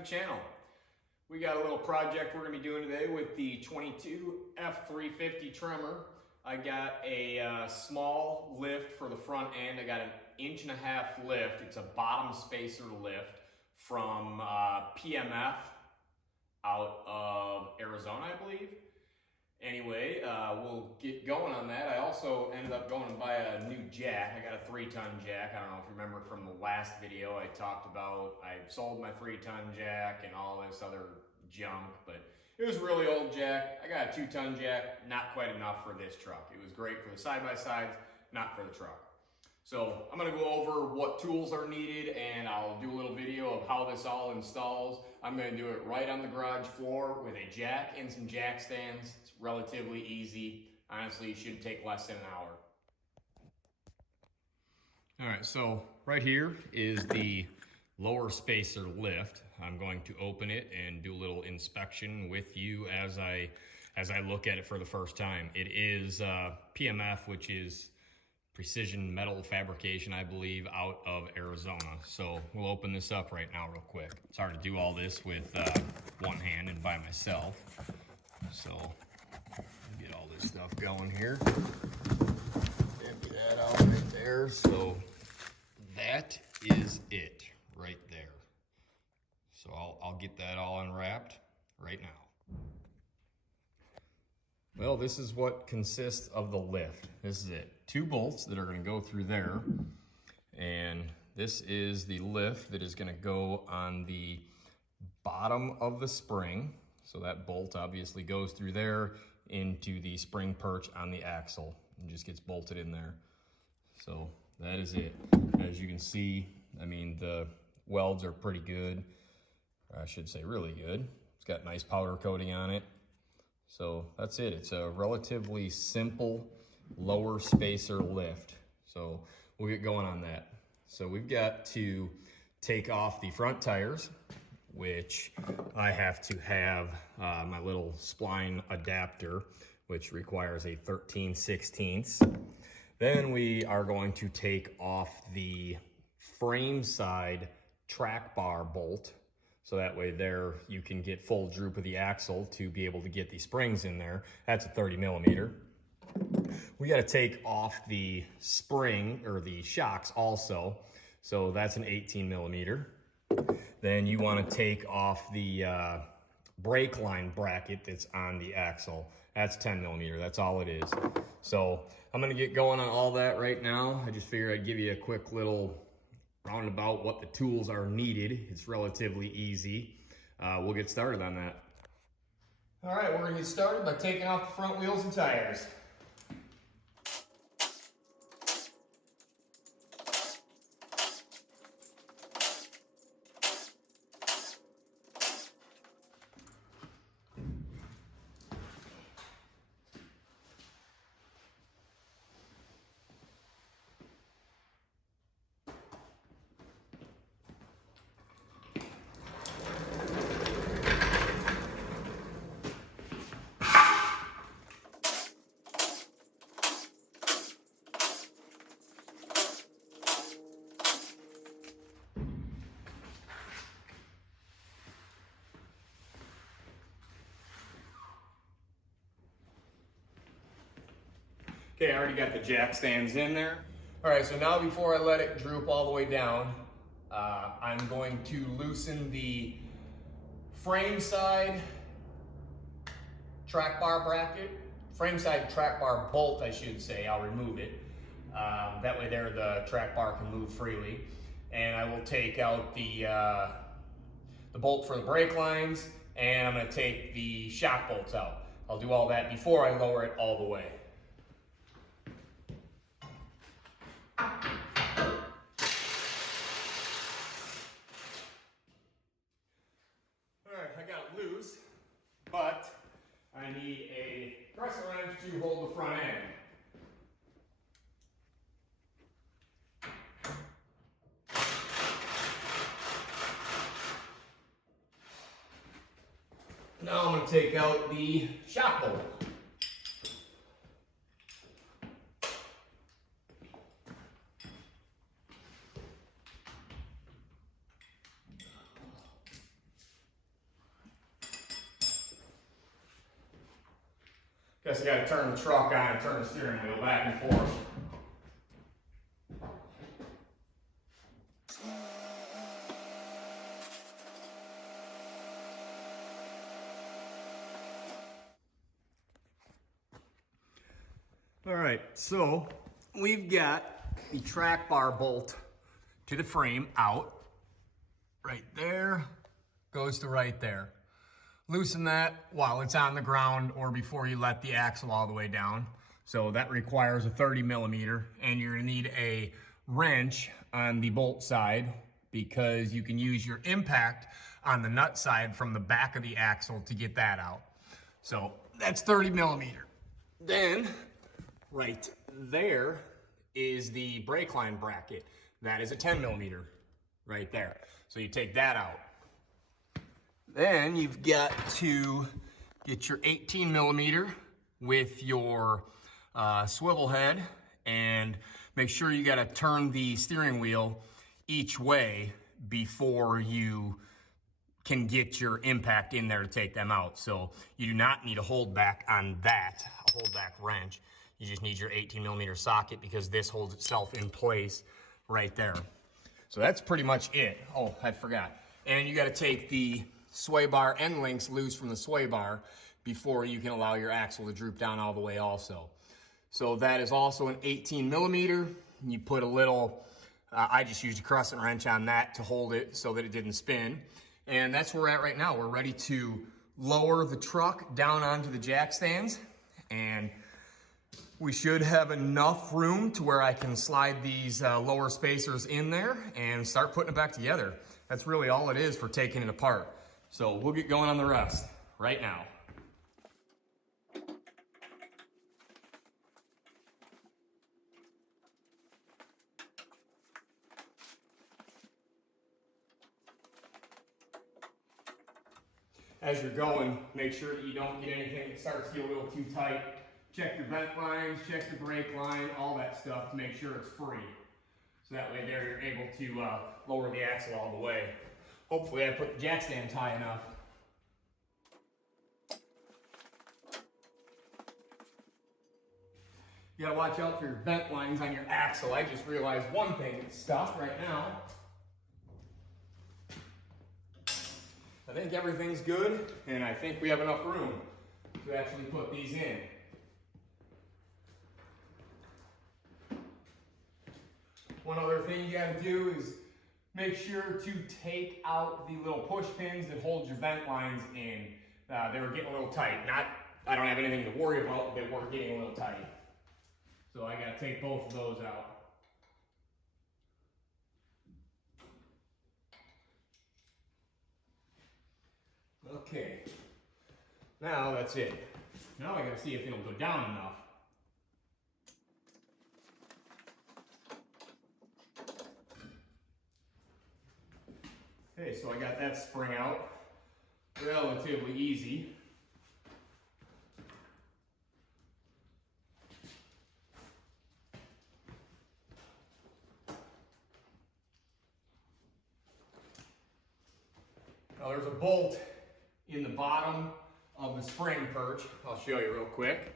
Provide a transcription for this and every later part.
to the channel. We got a little project we're going to be doing today with the 22 F-350 Tremor. I got a small lift for the front end. I got an 1.5 inch lift. It's a bottom spacer lift from PMF out of Arizona, I believe. Anyway, we'll get going on that. I also ended up going and buy a new jack. I got a 3-ton jack. I don't know if you remember from the last video I talked about I sold my 3-ton jack and all this other junk, but it was a really old jack. I got a 2-ton jack, not quite enough for this truck. It was great for the side-by-sides, not for the truck. So I'm gonna go over what tools are needed and I'll do a little video of how this all installs. I'm gonna do it right on the garage floor with a jack and some jack stands. It's relatively easy. Honestly, it should take less than an hour. All right, so right here is the lower spacer lift. I'm going to open it and do a little inspection with you as I look at it for the first time. It is PMF, which is Precision Metal Fabrication, I believe, out of Arizona. So we'll open this up right now real quick. It's hard to do all this with one hand and by myself. So get all this stuff going here. Empty that out right there. So that is it right there. So I'll get that all unwrapped right now. Well, this is what consists of the lift. This is it. 2 bolts that are going to go through there. And this is the lift that is going to go on the bottom of the spring. So that bolt obviously goes through there into the spring perch on the axle and just gets bolted in there. So that is it. As you can see, I mean, the welds are pretty good. I should say really good. It's got nice powder coating on it. So that's it. It's a relatively simple lower spacer lift. So we'll get going on that. So we've got to take off the front tires, which I have to have my little spline adapter, which requires a 13/16. Then we are going to take off the frame side track bar bolt. So that way there you can get full droop of the axle to be able to get these springs in there. That's a 30mm. We got to take off the spring or the shocks also. So that's an 18mm. Then you want to take off the brake line bracket that's on the axle. That's 10mm. That's all it is. So I'm going to get going on all that right now. I just figured I'd give you a quick little roundabout what the tools are needed. It's relatively easy. We'll get started on that. All right, we're going to get started by taking off the front wheels and tires. Okay, I already got the jack stands in there. All right, so now before I let it droop all the way down, I'm going to loosen the frame side track bar bracket, frame side track bar bolt, I should say. I'll remove it. That way there the track bar can move freely. And I will take out the bolt for the brake lines, and I'm gonna take the shock bolts out. I'll do all that before I lower it all the way. Alright, I got it loose, but I need a pressure wrench to hold the front end. Now I'm going to take out the shock bolt. Guess I got to turn the truck on and turn the steering wheel back and forth. All right, so we've got the track bar bolt to the frame out. Right there, goes to right there. Loosen that while it's on the ground or before you let the axle all the way down. So that requires a 30 millimeter, and you're gonna need a wrench on the bolt side because you can use your impact on the nut side from the back of the axle to get that out. So that's 30 millimeter. Then right there is the brake line bracket. That is a 10 millimeter right there. So you take that out. Then you've got to get your 18 millimeter with your swivel head, and make sure you gotta turn the steering wheel each way before you can get your impact in there to take them out. So you do not need a hold back on that, a hold back wrench. You just need your 18 millimeter socket because this holds itself in place right there. So that's pretty much it. Oh, I forgot. And you gotta take the sway bar end links loose from the sway bar before you can allow your axle to droop down all the way also. So that is also an 18 millimeter. You put a little, I just used a crescent wrench on that to hold it so that it didn't spin. And that's where we're at right now. We're ready to lower the truck down onto the jack stands, and we should have enough room to where I can slide these lower spacers in there and start putting it back together. That's really all it is for taking it apart. So we'll get going on the rest right now. As you're going, make sure that you don't get anything that starts to get a little too tight. Check your vent lines, check your brake line, all that stuff to make sure it's free. So that way there you're able to lower the axle all the way. Hopefully I put the jack stands high enough. You gotta watch out for your vent lines on your axle. I just realized one thing, it's stuck right now. I think everything's good, and I think we have enough room to actually put these in. One other thing you gotta do is make sure to take out the little push pins that hold your vent lines in. They were getting a little tight. I don't have anything to worry about, but they were getting a little tight. So I gotta take both of those out. Okay, now that's it. Now I gotta see if it'll go down enough. Okay, so I got that spring out. Relatively easy. Now there's a bolt in the bottom of the spring perch. I'll show you real quick.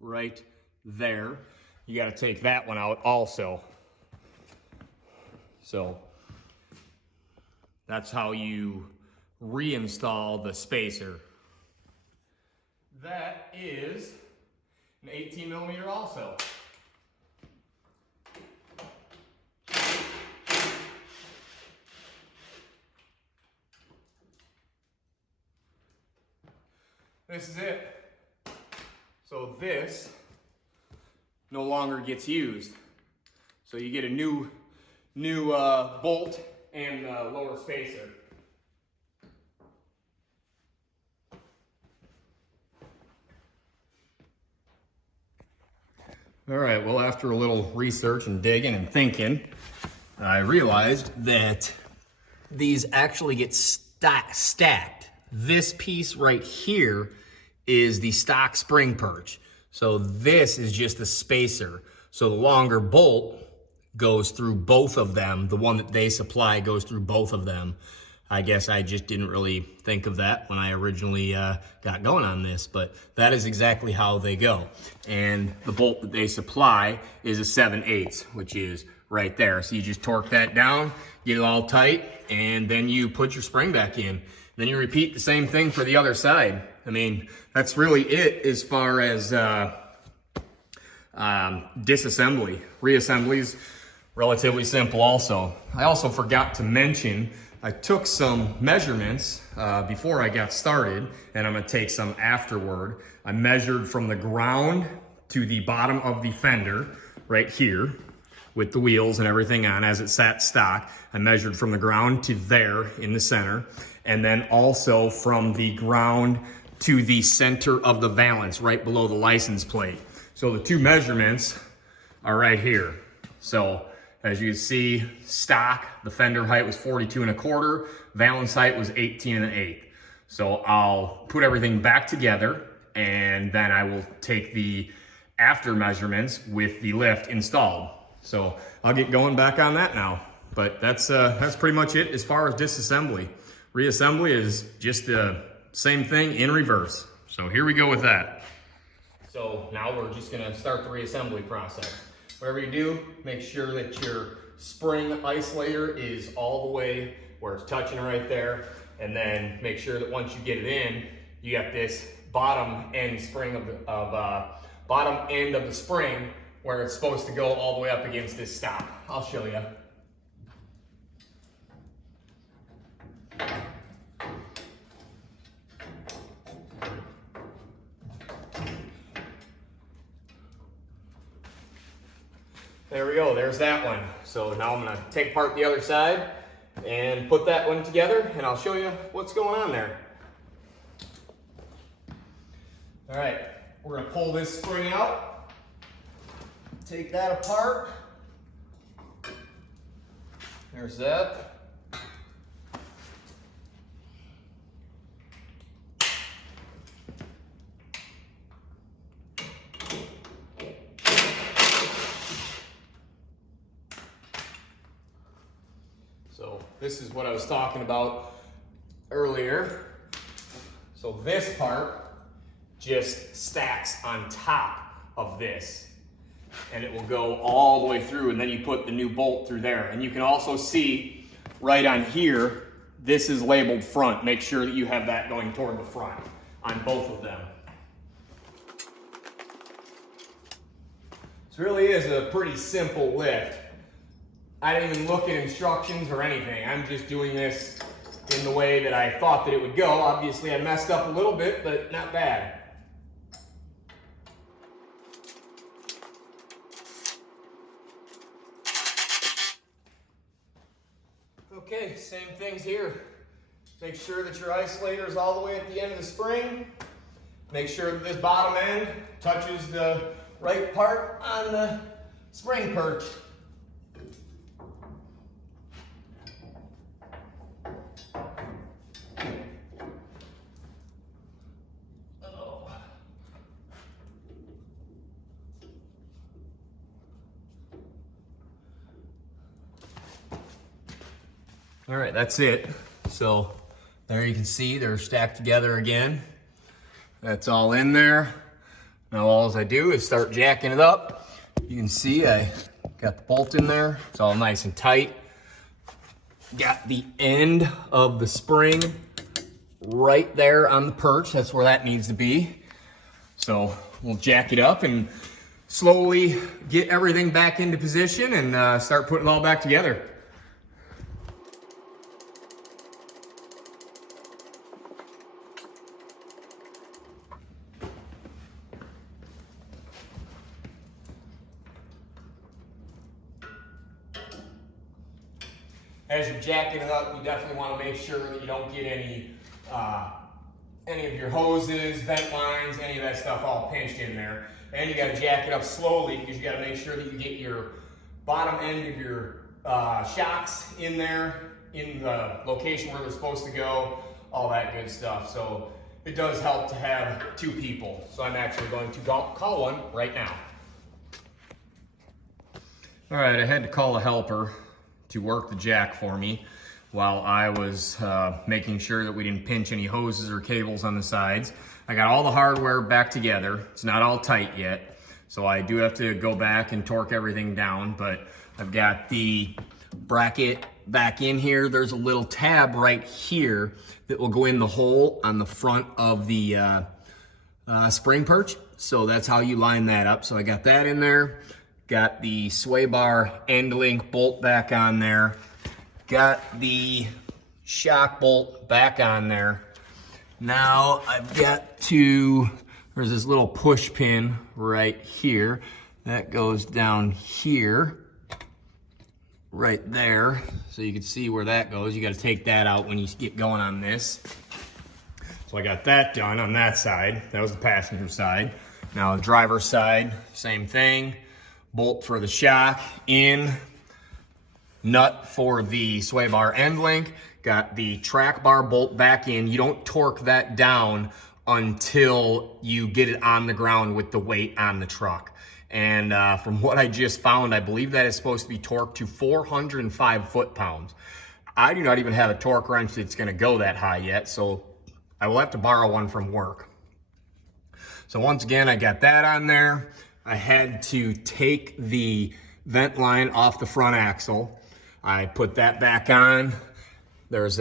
Right there. You got to take that one out also. So that's how you reinstall the spacer. That is an 18 millimeter also. This is it. So this no longer gets used. So you get a new bolt and lower spacer. All right, well, after a little research and digging and thinking, I realized that these actually get stacked. This piece right here is the stock spring perch. So this is just the spacer. So the longer bolt goes through both of them. The one that they supply goes through both of them. I guess I just didn't really think of that when I originally got going on this, but that is exactly how they go. And the bolt that they supply is a 7/8, which is right there. So you just torque that down, get it all tight, and then you put your spring back in. Then you repeat the same thing for the other side. I mean, that's really it as far as disassembly. Reassembly's relatively simple also. I also forgot to mention, I took some measurements before I got started, and I'm gonna take some afterward. I measured from the ground to the bottom of the fender right here with the wheels and everything on as it sat stock. I measured from the ground to there in the center, and then also from the ground to the center of the valance right below the license plate. So the two measurements are right here. So as you can see, stock, the fender height was 42 1/4, valance height was 18 1/8. So I'll put everything back together, and then I will take the after measurements with the lift installed. So I'll get going back on that now. But that's pretty much it as far as disassembly. Reassembly is just the same thing in reverse. So here we go with that. So now we're just gonna start the reassembly process. Whatever you do, make sure that your spring isolator is all the way where it's touching right there. And then make sure that once you get it in, you got this bottom end spring bottom end of the spring where it's supposed to go all the way up against this stop. I'll show you. There we go, there's that one. So now I'm gonna take apart the other side and put that one together, and I'll show you what's going on there. All right, we're gonna pull this spring out, take that apart. There's that. So this is what I was talking about earlier. So this part just stacks on top of this, and it will go all the way through, and then you put the new bolt through there. And you can also see right on here, this is labeled front. Make sure that you have that going toward the front on both of them. This really is a pretty simple lift. I didn't even look at instructions or anything. I'm just doing this in the way that I thought that it would go. Obviously I messed up a little bit, but not bad. Okay, same things here. Make sure that your isolator is all the way at the end of the spring. Make sure that this bottom end touches the right part on the spring perch. All right, that's it. So there you can see they're stacked together again. That's all in there. Now all I do is start jacking it up. You can see I got the bolt in there. It's all nice and tight. Got the end of the spring right there on the perch. That's where that needs to be. So we'll jack it up and slowly get everything back into position and start putting it all back together. As you're jacking it up, you definitely want to make sure that you don't get any of your hoses, vent lines, any of that stuff all pinched in there. And you got to jack it up slowly because you got to make sure that you get your bottom end of your shocks in there, in the location where they're supposed to go, all that good stuff. So it does help to have two people. So I'm actually going to call one right now. All right, I had to call a helper to work the jack for me. while I was making sure that we didn't pinch any hoses or cables on the sides. I got all the hardware back together. It's not all tight yet, so I do have to go back and torque everything down, but I've got the bracket back in here. There's a little tab right here that will go in the hole on the front of the spring perch. So that's how you line that up. So I got that in there. Got the sway bar end link bolt back on there. Got the shock bolt back on there. Now I've got there's this little push pin right here. That goes down here, right there. So you can see where that goes. You got to take that out when you get going on this. So I got that done on that side. That was the passenger side. Now the driver's side, same thing. Bolt for the shock in, nut for the sway bar end link. Got the track bar bolt back in. You don't torque that down until you get it on the ground with the weight on the truck. And from what I just found, I believe that is supposed to be torqued to 405 foot-pounds. I do not even have a torque wrench that's gonna go that high yet, so I will have to borrow one from work. So once again, I got that on there. I had to take the vent line off the front axle. I put that back on. There's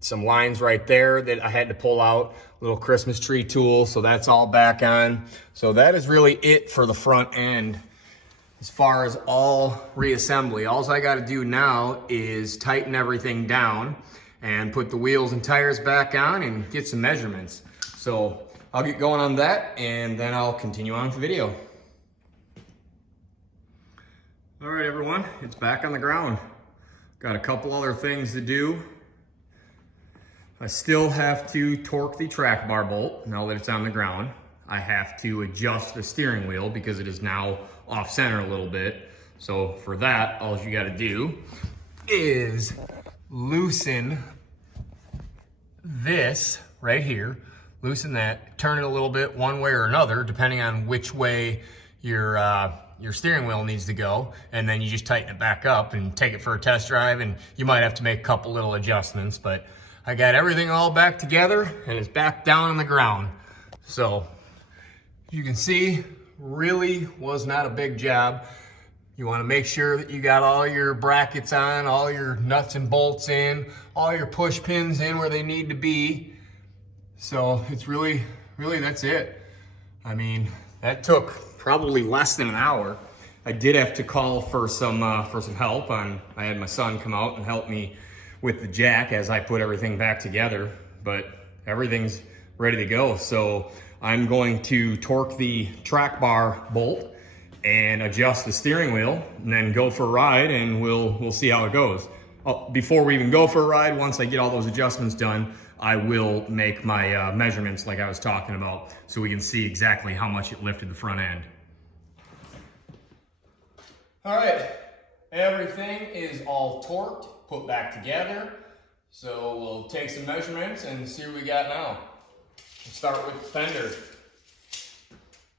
some lines right there that I had to pull out, little Christmas tree tool, so that's all back on. So that is really it for the front end. As far as all reassembly, all I gotta do now is tighten everything down and put the wheels and tires back on and get some measurements. So I'll get going on that and then I'll continue on with the video. All right, everyone, it's back on the ground. Got a couple other things to do. I still have to torque the track bar bolt now that it's on the ground. I have to adjust the steering wheel because it is now off center a little bit. So for that, all you gotta do is loosen this right here, loosen that, turn it a little bit one way or another, depending on which way your steering wheel needs to go, and then you just tighten it back up and take it for a test drive, and you might have to make a couple little adjustments, but I got everything all back together and it's back down on the ground. So you can see, really was not a big job. You want to make sure that you got all your brackets on, all your nuts and bolts in, all your push pins in where they need to be. So it's really, that's it. I mean, that took probably less than an hour. I did have to call for some help. I had my son come out and help me with the jack as I put everything back together, but everything's ready to go. So I'm going to torque the track bar bolt and adjust the steering wheel and then go for a ride, and we'll see how it goes. Oh, before we even go for a ride, once I get all those adjustments done, I will make my measurements like I was talking about so we can see exactly how much it lifted the front end. All right, everything is all torqued, put back together. So we'll take some measurements and see what we got now. Let's start with the fender.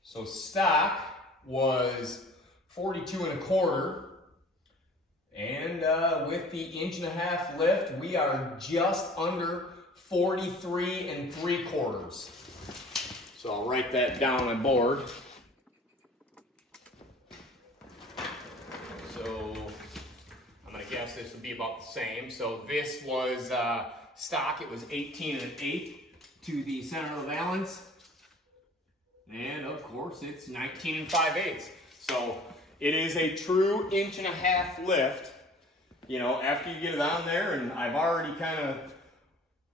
So stock was 42 1/4, and with the 1.5 inch lift, we are just under 43 3/4. So I'll write that down on my board. So I'm gonna guess this would be about the same. So this was stock, it was 18 1/8 to the center of balance. And of course it's 19 5/8. So it is a true 1.5 inch lift. You know, after you get it on there, and I've already kind of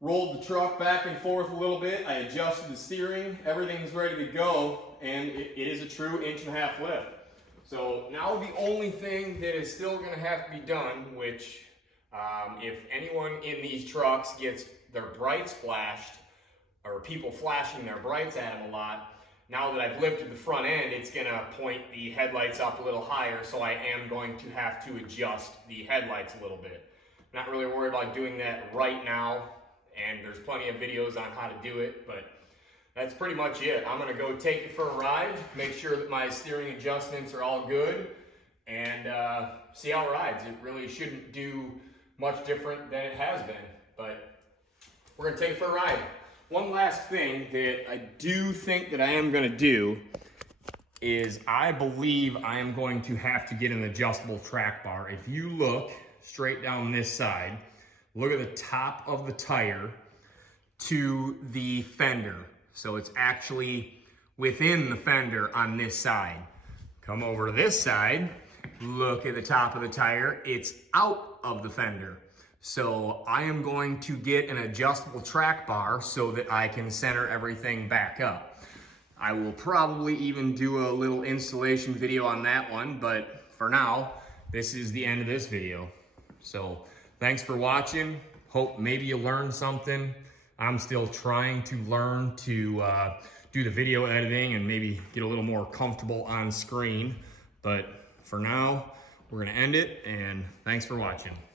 rolled the truck back and forth a little bit. I adjusted the steering, everything's ready to go, and it is a true 1.5 inch lift. So now the only thing that is still gonna have to be done, which if anyone in these trucks gets their brights flashed, or people flashing their brights at them a lot, now that I've lifted the front end, it's gonna point the headlights up a little higher, so I am going to have to adjust the headlights a little bit. Not really worried about doing that right now, and there's plenty of videos on how to do it, but that's pretty much it. I'm gonna go take it for a ride, make sure that my steering adjustments are all good, and see how it rides. It really shouldn't do much different than it has been, but we're gonna take it for a ride. One last thing that I do think that I am gonna do is I believe I am going to have to get an adjustable track bar. If you look straight down this side, look at the top of the tire to the fender. So it's actually within the fender on this side. Come over to this side, look at the top of the tire, it's out of the fender. So I am going to get an adjustable track bar so that I can center everything back up. I will probably even do a little installation video on that one, but for now, this is the end of this video. So thanks for watching. Hope maybe you learned something. I'm still trying to learn to do the video editing and maybe get a little more comfortable on screen. But for now, we're gonna end it, and thanks for watching.